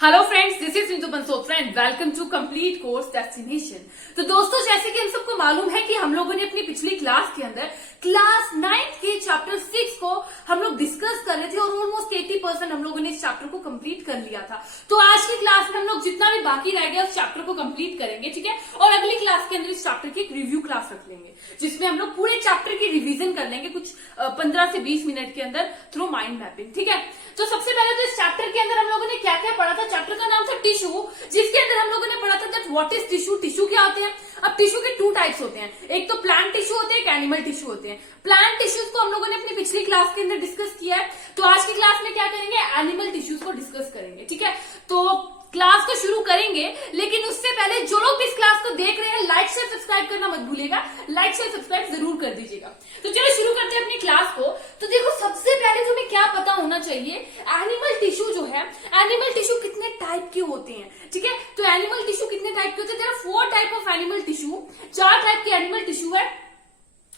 Hello friends, this is Rintu Bansotra and welcome to complete course destination. तो दोस्तों, जैसे कि हम सबको मालूम है कि हम लोगों ने अपनी पिछली क्लास के अंदर क्लास 9 के चैप्टर 6 को हम लोग डिस्कस कर रहे थे और ऑलमोस्ट 80% हम लोगों ने इस चैप्टर को कंप्लीट कर लिया था। तो आज की क्लास में हम लोग जितना भी बाकी रह गया उस चैप्टर को कंप्लीट करेंगे, ठीक है। और अगली क्लास के अंदर इस चैप्टर की एक रिव्यू क्लास रख लेंगे जिसमें हम लोग पूरे चैप्टर की रिविजन कर लेंगे कुछ 15 से 20 मिनट के अंदर थ्रू माइंड मैपिंग, ठीक है। तो सबसे पहले तो इस चैप्टर के अंदर हम लोगों ने क्या क्या पढ़ा था। चैप्टर का नाम था टिश्यू, जिसके अंदर हम लोगों ने पढ़ा था that what is tissue. Tissue क्या होते हैं? अब टिश्यू के 2 टाइप्स होते हैं, एक तो प्लांट टिश्यू होते हैं, एक एनिमल टिश्यू होते हैं। प्लांट टिश्यूज को हम लोगों ने अपनी पिछली क्लास के अंदर डिस्कस किया है, तो आज की क्लास में क्या करेंगे, एनिमल टिश्यूज को डिस्कस करेंगे, ठीक है। तो क्लास को शुरू करेंगे, लेकिन उससे पहले जो लोग इस क्लास को देख रहे हैं लाइक शेयर सब्सक्राइब करना मत भूलिएगा, लाइक शेयर सब्सक्राइब जरूर कर दीजिएगा। तो चलो शुरू करते हैं अपनी क्लास को। तो देखो, सबसे पहले तुम्हें क्या पता होना चाहिए, एनिमल टिश्यू जो है, एनिमल टिश्यू कितने टाइप के होते हैं, ठीक है। तो एनिमल टिश्यू कितने टाइप के होते हैं? There are 4 type of animal tissue, 4 type के एनिमल टिश्यू है।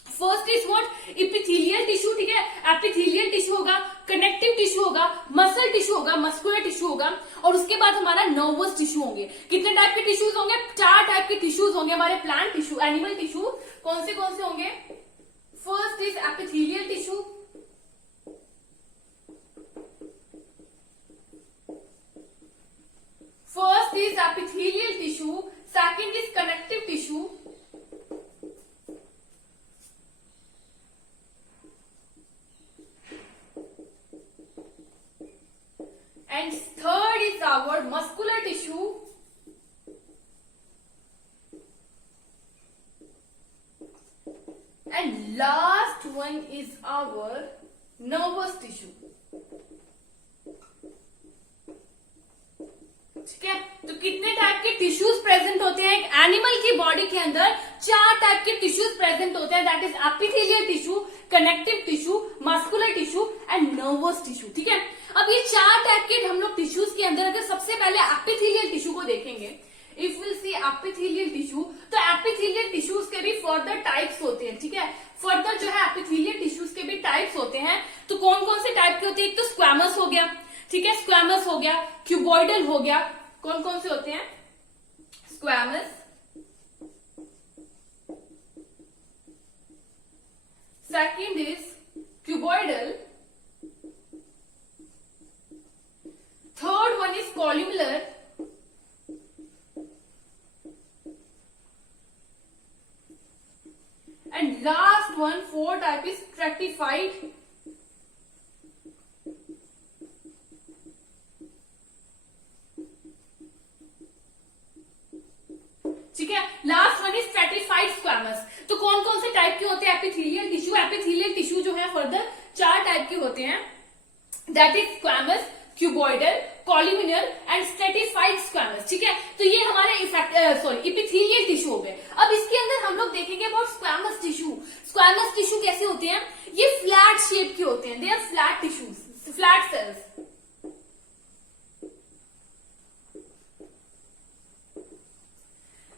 First is what, epithelial tissue, ठीक है। एपिथेलियल टिश्यू होगा, कनेक्टिव टिश्यू होगा, मसल टिश्यू होगा, मस्कुलर टिश्यू होगा, और उसके बाद हमारा नर्वस टिश्यू होंगे। कितने टाइप के टिश्यूज होंगे? 4 टाइप के टिश्यूज होंगे हमारे प्लांट टिश्यू, एनिमल टिश्यू। कौन से होंगे? First is epithelial tissue, first is epithelial tissue, second is connective tissue, and third is our muscular tissue, and last one is our nervous tissue, ठीक है। तो कितने टाइप के टिश्यूज प्रेजेंट होते हैं एक एनिमल की बॉडी के अंदर? 4 टाइप के टिश्यूज प्रेजेंट होते हैं, that is epithelial tissue, connective tissue, muscular tissue and nervous tissue, ठीक है। अब ये 4 टाइप के हम लोग टिश्यूज के अंदर अगर सबसे पहले एपिथेलियल टिश्यू को देखेंगे, if will see epithelial tissue, तो एपिथेलियल टिश्यूज के भी फर्दर टाइप्स होते हैं, ठीक है। फर्दर जो है एपिथेलियल टिश्यूज के भी टाइप्स होते हैं। तो कौन कौन से टाइप के होते हैं? एक तो स्क्वैमस हो गया, ठीक है, स्क्वैमस हो गया, क्यूबॉइडल हो गया। कौन कौन से होते हैं? Squamous, second is cuboidal, third one is columnar, and last one, 4 type is stratified, ठीक है। Last one is stratified squamous. तो कौन कौन से टाइप के होते हैं एपिथेलियल टिश्यू? एपिथेलियल टिश्यू जो है फर्दर 4 टाइप के होते हैं, that is squamous, cuboidal, columnar and stratified squamous, ठीक है। तो ये हमारे एपिथेलियल टिश्यू हो गए। अब इसके अंदर हम लोग देखेंगे about squamous tissue. Squamous tissue कैसे होते हैं? ये फ्लैट शेप के होते हैं, they are flat tissues, flat cells.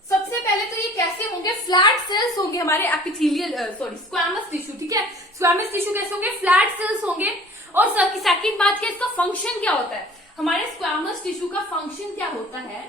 सबसे पहले तो ये कैसे होंगे? फ्लैट सेल्स होंगे हमारे एपिथेलियल स्क्वैमस टिश्यू, ठीक है। स्क्वैमस टिश्यू कैसे होंगे? फ्लैट सेल्स होंगे। और सेकंड बात क्या, इसका फंक्शन क्या होता है? हमारे स्क्वैमस टिश्यू का फंक्शन क्या होता है?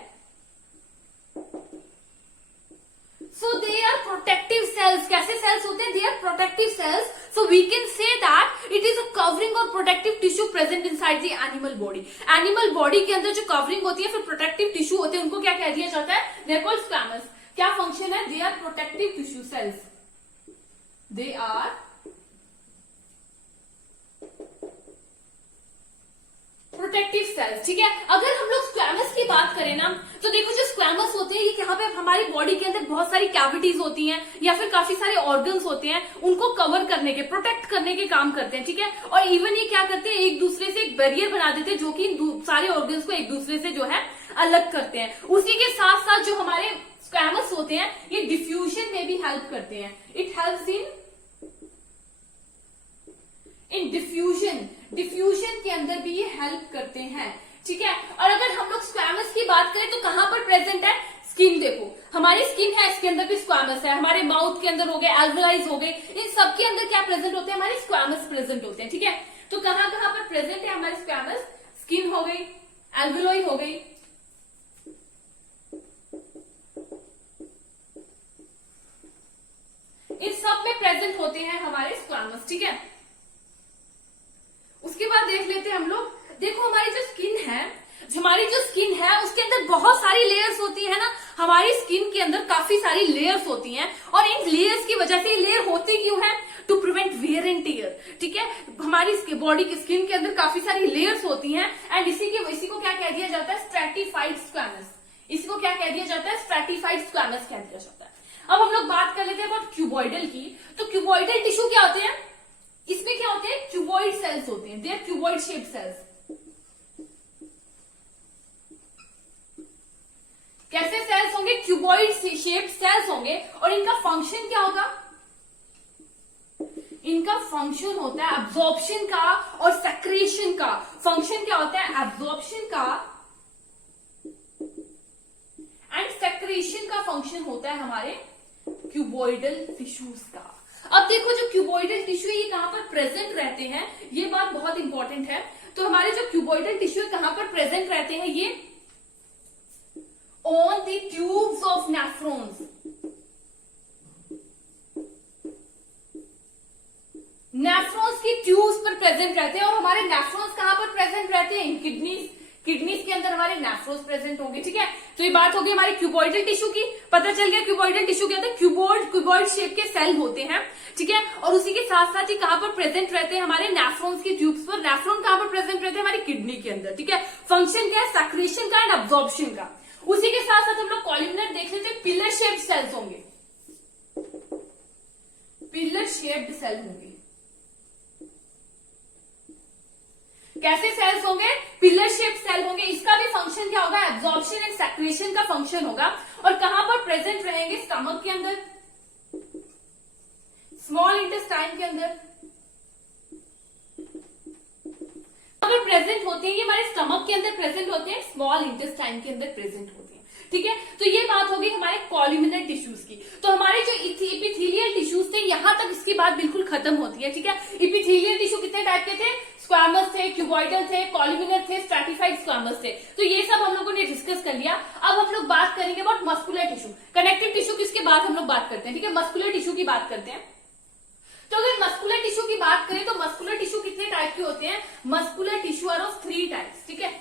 So they are protective cells. कैसे सेल्स होते हैं? They are protective cells. So we can say that it is a covering और protective tissue present inside the animal body. Animal body के अंदर जो कवरिंग होती है, फिर प्रोटेक्टिव टिश्यू होते हैं, उनको क्या कह दिया जाता है? They are called squamous. क्या फंक्शन है? They are protective tissue cells, they are protective cells, ठीक है। अगर हम लोग स्क्वैमस की बात करें ना, तो देखो जो स्क्वैमस होते हैं, ये यहाँ पे हमारी बॉडी के अंदर बहुत सारी कैविटीज होती हैं या फिर काफी सारे ऑर्गन्स होते हैं, उनको कवर करने के, प्रोटेक्ट करने के काम करते हैं, ठीक है। और इवन ये क्या करते हैं, एक दूसरे से एक बैरियर बना देते हैं जो कि सारे ऑर्गन्स को एक दूसरे से जो है अलग करते हैं। उसी के साथ साथ जो हमारे स्क्वैमस होते हैं, ये डिफ्यूजन में भी हेल्प करते हैं। इट हेल्प्स इन डिफ्यूजन के अंदर भी ये हेल्प करते हैं, ठीक है। और अगर हम लोग स्क्वैमस की बात करें तो कहां पर प्रेजेंट है? स्किन देखो, हमारी स्किन है, इसके अंदर भी स्क्वैमस है, हमारे माउथ के अंदर हो गए, एल्वेलाइज हो गए, इन सब के अंदर क्या प्रेजेंट होते हैं? हमारे स्क्वैमस प्रेजेंट होते हैं, ठीक है। तो कहां कहां पर प्रेजेंट है हमारे स्क्वैमस? स्किन हो गई, एल्वेलोई हो गई, है, हमारी जो स्किन है उसके अंदर बहुत सारी लेयर्स होती है ना, हमारी स्किन के अंदर काफी सारी लेयर्स होती हैं और इन लेयर्स की वजह से ये लेयर होती क्यों है, to prevent wear and tear. ठीक है, हमारी बॉडी की स्किन के अंदर काफी सारी लेयर्स होती हैं एंड इसी को क्या कह दिया जाता है, स्ट्रैटिफाइड स्क्वैमस। इसको क्या कह दिया जाता है, स्ट्रैटिफाइड स्क्वैमस कह दिया जाता है। अब हम लोग बात कर लेते हैं अबाउट क्यूबॉइडल की। तो क्यूबॉइडल टिश्यू क्या होते हैं, इसमें क्या होते हैं, क्यूबॉइड सेल्स होते हैं, they are cuboid shape cells. कैसे सेल्स होंगे, क्यूबॉइड शेप सेल्स होंगे और इनका फंक्शन क्या होगा, इनका फंक्शन होता है एब्जॉर्प्शन का और सेक्रेशन का। फंक्शन क्या होता है, एब्जॉर्प्शन का एंड सेक्रेशन का फंक्शन होता है हमारे क्यूबॉइडल टिश्यूज का। अब देखो जो क्यूबॉइडल टिश्यू ये कहां पर प्रेजेंट रहते हैं, ये बात बहुत इंपॉर्टेंट है। तो हमारे जो क्यूबॉइडल टिश्यू कहां पर प्रेजेंट रहते हैं, ये on the tubes of nephrons. Nephrons की ट्यूब्स पर प्रेजेंट रहते हैं और हमारे नेफ्रॉन्स कहां पर प्रेजेंट रहते हैं, किडनीज के अंदर हमारे नेफ्रॉन्स प्रेजेंट होंगे। ठीक है, तो ये बात होगी हमारी क्यूबॉइडल टिश्यू की। पता चल गया क्यूबॉइडल टिश्यू क्या होता है, क्यूबॉइड शेप के सेल होते हैं। ठीक है, और उसी के साथ साथ ही कहां पर प्रेजेंट रहते हैं, हमारे नेफ्रॉन्स की ट्यूब्स पर। नेफ्रॉन कहां पर प्रेजेंट रहते हैं, हमारी किडनी के अंदर। ठीक है, फंक्शन क्या है, सेक्रेशन का एंड अब्जॉर्प्शन का। उसी के साथ साथ हम लोग कॉलमनर देख लेते हैं, पिलर शेप्ड सेल्स होंगे, पिलर शेप्ड सेल होंगे। कैसे सेल्स होंगे, पिलर शेप सेल होंगे। इसका भी फंक्शन क्या होगा, एब्जॉर्प्शन एंड सेक्रेशन का फंक्शन होगा। और कहां पर प्रेजेंट रहेंगे, स्टमक के अंदर, स्मॉल इंटेस्टाइन के अंदर। अगर प्रेजेंट होते हैं, ये हमारे स्टमक के अंदर प्रेजेंट होते हैं, स्मॉल इंटेस्टाइन के अंदर प्रेजेंट होते हैं। ठीक है, तो ये बात होगी हमारे कॉल्यूमिनर टिश्यूज की। तो हमारे जो इपिथेलियल टिश्यूज थे, यहां तक इसकी बात बिल्कुल खत्म होती है। ठीक है, इपिथेलियल टिश्यू कितने टाइप के थे, स्क्वामस थे, क्यूबॉइडल थे, कॉल्यूमिनर थे, स्ट्रैटिफाइड स्क्वामस थे। तो ये सब हम लोगों ने डिस्कस कर लिया। अब हम लोग बात करेंगे about muscular tissue. Connective tissue किसके बाद हम लोग बात करते हैं, ठीक है, मस्कुलर टिश्यू की बात करते हैं। तो अगर मस्कुलर टिश्यू की बात करें तो मस्कुलर टिश्यू कितने टाइप के होते हैं, muscular tissue are of 3 types. ठीक है,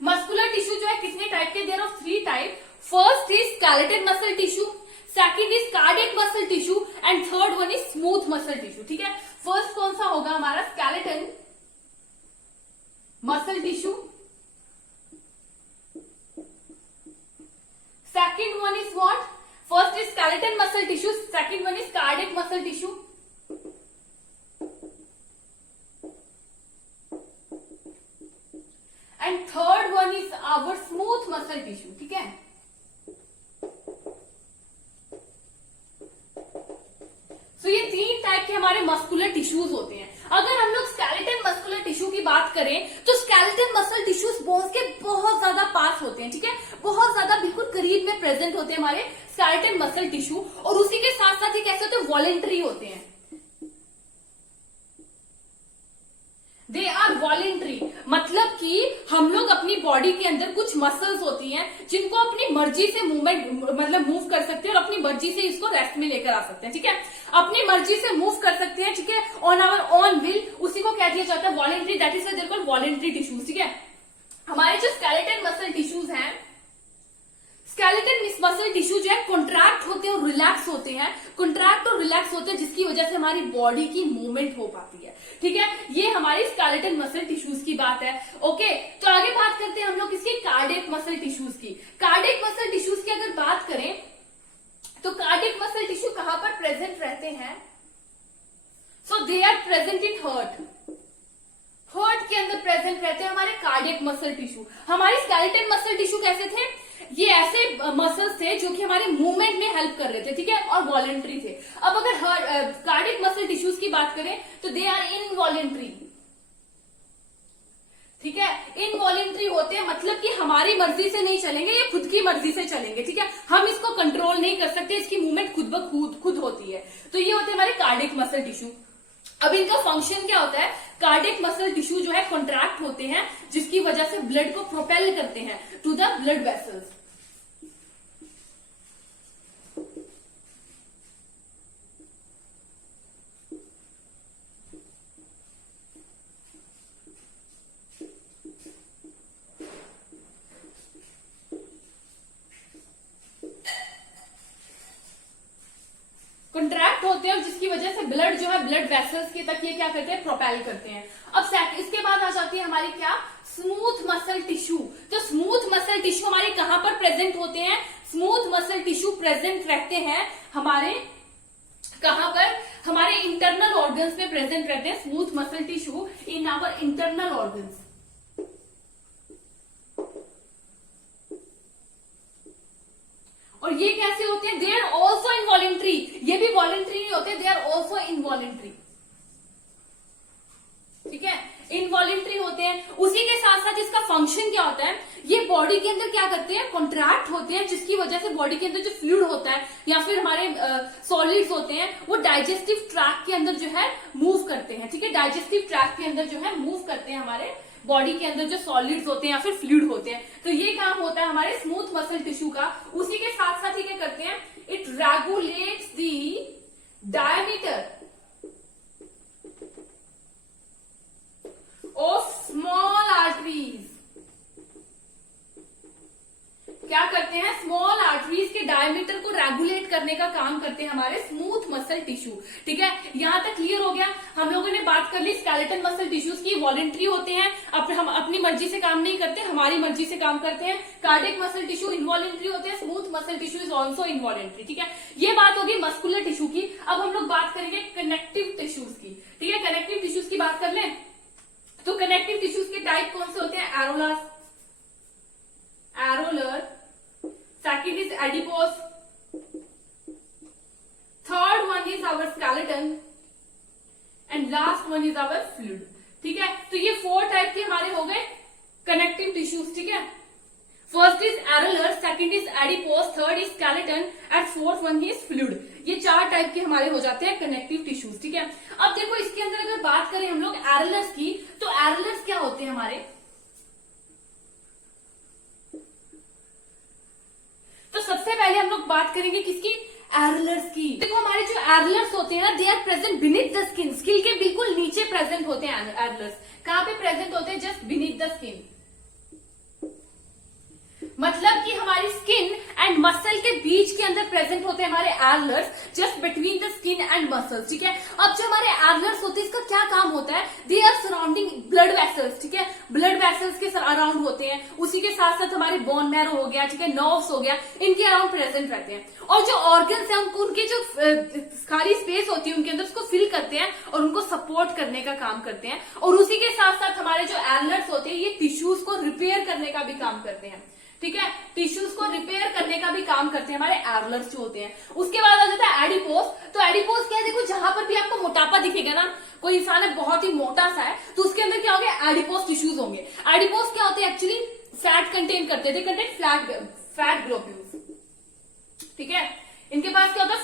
मस्कुलर टिश्यू जो है कितने टाइप के, there of 3 type. First is skeletal muscle tissue, second is cardiac muscle tissue and third one is smooth muscle tissue. ठीक है, फर्स्ट कौन सा होगा हमारा, skeletal muscle tissue, second one is what, first is skeletal muscle tissue, second one is cardiac muscle tissue, and third one is our smooth muscle tissue. ठीक है, तो ये 3 टाइप के हमारे मस्कुलर टिश्यूज होते हैं। अगर हम लोग स्केलेटल मस्कुलर टिश्यू की बात करें तो स्केलेटल मसल टिश्यूज बोन्स के बहुत ज्यादा पास होते हैं। ठीक है, बहुत ज्यादा बिल्कुल करीब में प्रेजेंट होते हैं हमारे स्केलेटल मसल टिश्यू। और उसी के साथ साथ ही कैसे होते हैं, वॉलेंट्री होते हैं, दे आर वॉलेंट्री। मतलब कि हम लोग अपनी बॉडी के अंदर कुछ मसल्स होती हैं जिनको अपनी मर्जी से मूव कर सकते हैं और अपनी मर्जी से इसको रेस्ट में लेकर आ सकते हैं। ठीक है, अपनी मर्जी से मूव कर सकते हैं। ठीक है, ऑन आवर ऑन विल, उसी को कह दिया जाता है voluntary, that is there called voluntary tissues. ठीक है, हमारे जो स्केलेटल मसल टिश्यूज हैं, स्केलेटल मसल टिश्यू जो है कॉन्ट्रैक्ट होते हैं और रिलैक्स होते हैं, कॉन्ट्रैक्ट और रिलैक्स होते हैं, जिसकी वजह से हमारी बॉडी की मूवमेंट हो पाती है। ठीक है, ये हमारी स्केलेटल मसल टिश्यूज की बात है। ओके, तो आगे बात करते हैं हम लोग इसकी कार्डियक मसल टिश्यूज की। कार्डियक मसल टिश्यूज की अगर बात करें तो कार्डियक मसल टिश्यू कहां पर प्रेजेंट रहते हैं, so they are present in heart, heart के अंदर प्रेजेंट रहते हैं हमारे कार्डियक मसल टिश्यू। हमारे स्केलेटल मसल टिश्यू कैसे थे, ये ऐसे मसल्स थे जो कि हमारे मूवमेंट में हेल्प कर रहे थे। ठीक है, और वॉलेंट्री थे। अब अगर कार्डियक मसल टिश्यूज की बात करें तो दे आर इनवॉलेंट्री। ठीक है, इनवॉलेंट्री होते हैं, मतलब कि हमारी मर्जी से नहीं चलेंगे, ये खुद की मर्जी से चलेंगे। ठीक है, हम इसको कंट्रोल नहीं कर सकते, इसकी मूवमेंट खुद ब खुद होती है। तो ये होते हैं हमारे कार्डियक मसल टिश्यू। अब इनका फंक्शन क्या होता है, कार्डियक मसल टिश्यू जो है कॉन्ट्रैक्ट होते हैं, जिसकी वजह से ब्लड को प्रोपेल करते हैं to the blood vessels. Contract होते हैं और जिसकी वजह से ब्लड जो है ब्लड वेसल्स के तक ये क्या करते हैं, प्रोपेल करते हैं। अब इसके बाद आ जाती है हमारी क्या, स्मूथ मसल टिश्यू। तो स्मूथ मसल टिश्यू हमारे कहां पर प्रेजेंट होते हैं, स्मूथ मसल टिश्यू प्रेजेंट रहते हैं हमारे कहां पर, हमारे इंटरनल ऑर्गन्स में प्रेजेंट रहते हैं smooth muscle tissue in our internal organs. और ये कैसे होते हैं, दे आर ऑल्सो इनवॉलेंट्री, ये भी वॉलेंट्री नहीं होते, दे आर ऑल्सो इनवॉलेंट्री। ठीक है, इनवॉलेंट्री होते हैं। उसी के साथ साथ इसका फंक्शन क्या होता है, ये बॉडी के अंदर क्या करते हैं, कॉन्ट्रैक्ट होते हैं, जिसकी वजह से बॉडी के अंदर जो फ्लूइड होता है या फिर हमारे सॉलिड्स होते हैं वो डाइजेस्टिव ट्रैक्ट के अंदर जो है मूव करते हैं। ठीक है, डाइजेस्टिव ट्रैक्ट के अंदर जो है मूव करते हैं हमारे बॉडी के अंदर जो सॉलिड्स होते हैं या फिर फ्लूइड होते हैं। तो ये काम होता है हमारे स्मूथ मसल टिश्यू का। उसी के साथ साथ ही क्या करते हैं, it regulates the diameter of small arteries. क्या करते हैं, स्मॉल आर्टरीज के डायमीटर को रेगुलेट करने का काम करते हैं हमारे स्मूथ मसल टिश्यू। ठीक है, यहां तक क्लियर हो गया। हम लोगों ने बात कर ली स्केलेटल मसल टिश्यूज की, वॉलेंट्री होते हैं, हम अपनी मर्जी से काम नहीं करते, हमारी मर्जी से काम करते हैं। कार्डियक मसल टिश्यू इनवॉलेंट्री होते हैं, smooth muscle tissue is also involuntary. ठीक है, ये बात होगी मस्कुलर टिश्यू की। अब हम लोग बात करेंगे कनेक्टिव टिश्यूज की। ठीक है, कनेक्टिव टिश्यूज की बात कर लें तो कनेक्टिव टिश्यूज के टाइप कौन से होते हैं, areolar, second is adipose, third one is our skeleton and last one is our fluid. ठीक है, तो ये 4 टाइप के हमारे हो गए कनेक्टिव टिश्यूज। ठीक है, first is areolar, second is adipose, third is skeleton and fourth one is fluid. ये 4 टाइप के हमारे हो जाते हैं कनेक्टिव टिश्यूज। ठीक है, अब देखो इसके अंदर अगर बात करें हम लोग एरोलर्स की, तो एरोलर्स क्या होते हैं हमारे, तो सबसे पहले हम लोग बात करेंगे किसकी, एरोलर्स की। देखो हमारे जो एरोलर्स होते हैं ना, they are present beneath the skin, skin के बिल्कुल नीचे प्रेजेंट होते हैं एरोलर्स। कहां पे प्रेजेंट होते हैं, जस्ट बिनीथ द स्किन। मतलब कि हमारी स्किन एंड मसल के बीच के अंदर प्रेजेंट होते हैं हमारे areolars, just between the skin and muscles. ठीक है, अब जो हमारे एरोलर्स होते हैं इसका क्या काम होता है, they are surrounding blood vessels. ठीक है, ब्लड वेसल्स के अराउंड होते हैं। उसी के साथ साथ हमारे बोन मैरो हो गया, ठीक है, नर्व्स हो गया, इनके अराउंड प्रेजेंट रहते हैं। और जो ऑर्गन्स है उनके जो खाली स्पेस होती है उनके अंदर उसको फिल करते हैं और उनको सपोर्ट करने का काम करते हैं। और उसी के साथ साथ हमारे जो एरोलर्स होते हैं ये टिश्यूज को रिपेयर करने का भी काम करते हैं। ठीक है, टिश्यूज को रिपेयर करने का भी काम करते हैं हमारे एरोलर्स जो होते हैं। उसके बाद आ जाता है एडिपोस। तो एडिपोस क्या है, देखो जहां पर भी आपको मोटापा दिखेगा ना, कोई इंसान है बहुत ही मोटा सा है तो उसके अंदर क्या होंगे, एडिपोस टिश्यूज होंगे। एडिपोस क्या होते हैं, एक्चुअली फैट कंटेन करते हैं, दे कंटेन फैट ग्लोब्यूल्स। ठीक है, इनके पास क्या होता है,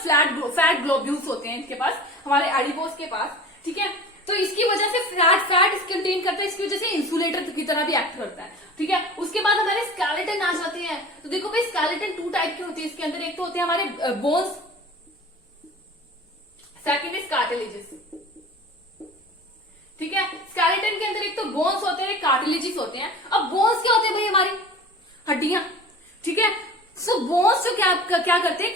फैट ग्लोब्यूल्स होते हैं इनके पास, हमारे एडिपोस के पास। ठीक है, तो इसकी वजह से फैट कंटेन करता है, इसकी वजह से इंसुलेटर की तरह भी एक्ट करता है। ठीक है, उसके बाद हमारे स्केलेटन आ जाते हैं। तो देखो भाई स्केलेटन 2 टाइप के होते हैं इसके अंदर, एक तो होते हैं हमारे बोन्स, सेकंड इज कार्टिलेजेस। ठीक है, स्केलेटन के अंदर एक तो बोन्स होते हैं, कार्टिलेजेस होते हैं। अब बोन्स क्या होते हैं भाई, हमारी हड्डियां। ठीक है, सो बोन्स जो क्या करते हैं,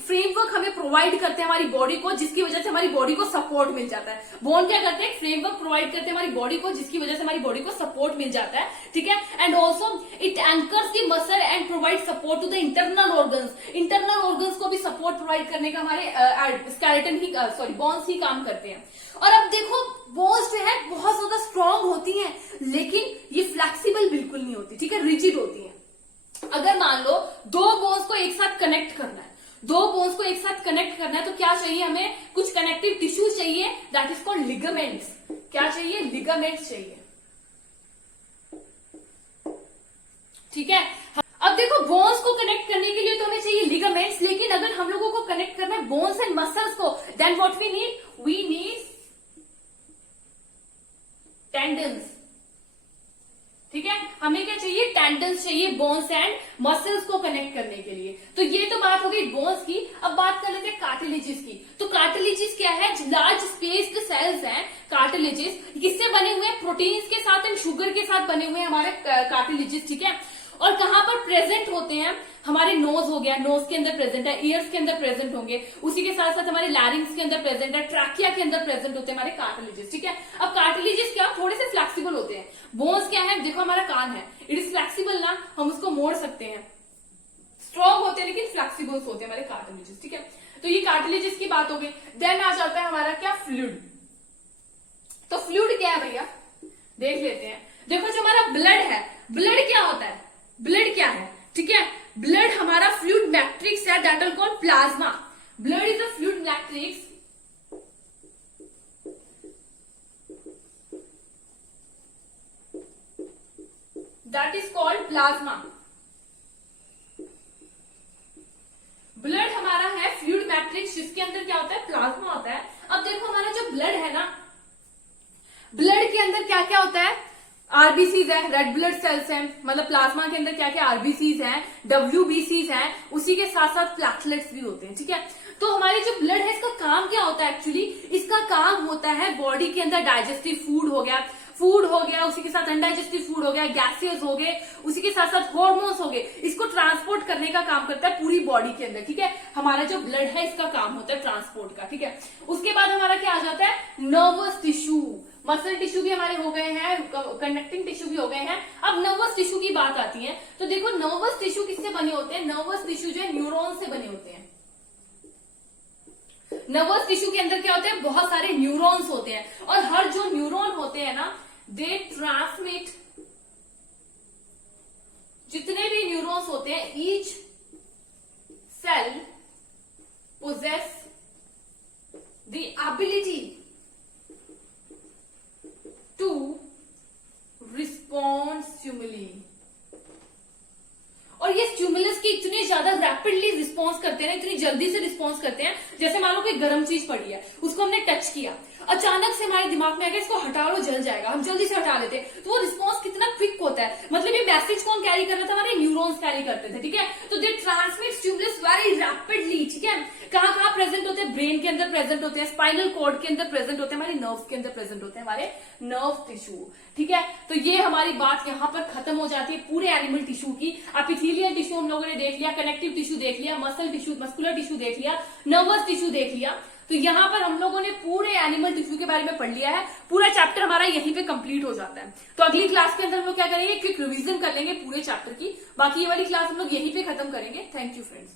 फ्रेमवर्क हमें प्रोवाइड करते हैं हमारी बॉडी को, जिसकी वजह से हमारी बॉडी को सपोर्ट मिल जाता है। बोन क्या करते हैं, फ्रेमवर्क प्रोवाइड करते हैं हमारी बॉडी को, जिसकी वजह से हमारी बॉडी को सपोर्ट मिल जाता है। ठीक है, and also it anchors the muscle and provide support to the internal organs. Internal organs को भी सपोर्ट प्रोवाइड करने का हमारे स्केलेटन ही बोन्स ही काम करते हैं। और अब देखो बोन्स जो है बहुत ज्यादा स्ट्रांग होती है, लेकिन ये फ्लेक्सिबल बिल्कुल नहीं होती। ठीक है, रिजिड होती है। अगर मान लो 2 बोन्स को एक साथ कनेक्ट करना है, 2 बोन्स को एक साथ कनेक्ट करना है तो क्या चाहिए, हमें कुछ कनेक्टिव टिश्यूज चाहिए, दैट इज कॉल्ड लिगामेंट्स। क्या चाहिए, लिगामेंट्स चाहिए। ठीक है, अब देखो बोन्स को कनेक्ट करने के लिए तो हमें चाहिए लिगामेंट्स, लेकिन अगर हम लोगों को कनेक्ट करना है बोन्स एंड मसल्स को, then what we need tendons. ठीक है, हमें क्या चाहिए, टेंडन्स चाहिए बोन्स एंड मसल्स को कनेक्ट करने के लिए। तो ये तो बात हो गई बोन्स की। अब बात कर लेते हैं कार्टिलेजेस की। तो कार्टिलेजेस क्या है, लार्ज स्पेस्ड सेल्स हैं कार्टिलेजेस। किससे बने हुए हैं, प्रोटीन्स के साथ एंड शुगर के साथ बने हुए हैं हमारे कार्टिलेजेस। ठीक है, और कहां पर प्रेजेंट होते हैं, हमारे नोज हो गया, नोज के अंदर प्रेजेंट है, ईयर्स के अंदर प्रेजेंट होंगे, उसी के साथ साथ हमारे लैरिंग्स के अंदर प्रेजेंट है, ट्रैकिया के अंदर प्रेजेंट होते हैं हमारे कार्टिलेजेस। ठीक है, अब कार्टिलेजेस क्या थोड़े से फ्लेक्सिबल होते हैं, बोन्स क्या है, देखो हमारा कान है, इट इज फ्लेक्सिबल ना, हम उसको मोड़ सकते हैं, स्ट्रॉन्ग होते हैं लेकिन फ्लेक्सिबल होते हैं हमारे कार्टिलेजेस। ठीक है, तो ये कार्टिलेजेस की बात हो गई। देन आ जाता है हमारा क्या, फ्लूइड। तो फ्लूइड क्या है भैया, देख लेते हैं। देखो जो हमारा ब्लड है, ब्लड क्या होता है, ब्लड क्या है, ठीक है, ब्लड हमारा फ्लूइड मैट्रिक्स है, that is called plasma. Blood is a fluid matrix that is called plasma. Blood हमारा है फ्लूइड मैट्रिक्स, जिसके अंदर क्या होता है, प्लाज्मा होता है। अब देखो हमारा जो ब्लड है ना, ब्लड के अंदर क्या क्या होता है, आरबीसीज है, रेड ब्लड सेल्स हैं, मतलब प्लाज्मा के अंदर क्या क्या आरबीसीज हैं, डब्ल्यूबीसीज हैं, उसी के साथ साथ प्लेटलेट्स भी होते हैं। ठीक है, तो हमारी जो ब्लड है इसका काम क्या होता है, एक्चुअली इसका काम होता है बॉडी के अंदर डाइजेस्टिव फूड हो गया, उसी के साथ अनडाइजेस्टिव फूड हो गया, गैसेस हो गए, उसी के साथ साथ हार्मोन्स हो गए, इसको ट्रांसपोर्ट करने का काम करता है पूरी बॉडी के अंदर। ठीक है, हमारा जो ब्लड है इसका काम होता है ट्रांसपोर्ट का। ठीक है, उसके बाद हमारा क्या आ जाता है, नर्वस टिश्यू, मसल टिश्यू भी हमारे हो गए हैं, कनेक्टिंग टिश्यू भी हो गए हैं। अब नर्वस टिश्यू की बात आती है, तो देखो नर्वस टिश्यू किससे बने होते हैं, नर्वस टिश्यू जो है न्यूरॉन से बने होते हैं। नर्वस टिश्यू के अंदर क्या होते हैं, बहुत सारे न्यूरॉन्स होते हैं, और हर जो न्यूरॉन होते हैं ना, दे ट्रांसमिट, जितने भी न्यूरॉन्स होते हैं, each cell possess the ability to respond stimuli. और ये स्टिमुलस की इतने ज्यादा रैपिडली रिस्पॉन्स करते हैं, इतनी जल्दी से रिस्पॉन्स करते हैं, जैसे मान लो कोई गर्म चीज पड़ी है, उसको हमने टच किया, अचानक से हमारे दिमाग में आ गया इसको हटा लो, जल जाएगा, हम जल्दी से हटा लेते हैं, तो वो रिस्पॉन्स कितना क्विक होता है। मतलब ये मैसेज कौन कैरी कर रहा था, हमारे न्यूरॉन्स कैरी करते थे। ठीक है, तो दे ट्रांसमिट स्टिमुलस वेरी रैपिडली। ठीक है, कहां कहां प्रेजेंट होते हैं, ब्रेन के अंदर प्रेजेंट होते हैं, स्पाइनल कॉर्ड के अंदर प्रेजेंट होते हैं, हमारे नर्व्स के अंदर प्रेजेंट होते हैं, हमारे नर्व टिश्यू। ठीक है, तो ये हमारी बात यहां पर खत्म हो जाती है पूरे एनिमल टिश्यू की। एपिथेलियल टिश्यू हम लोगों ने देख लिया, कनेक्टिव टिश्यू देख लिया, मसल टिश्यू, मस्कुलर टिश्यू देख लिया, नर्वस टिश्यू देख लिया। तो यहां पर हम लोगों ने पूरे एनिमल टिश्यू के बारे में पढ़ लिया है, पूरा चैप्टर हमारा यहीं पे कंप्लीट हो जाता है। तो अगली क्लास के अंदर हम लोग क्या करेंगे, क्विक रिवीजन कर लेंगे पूरे चैप्टर की, बाकी ये वाली क्लास हम लोग यहीं पे खत्म करेंगे। Thank you friends.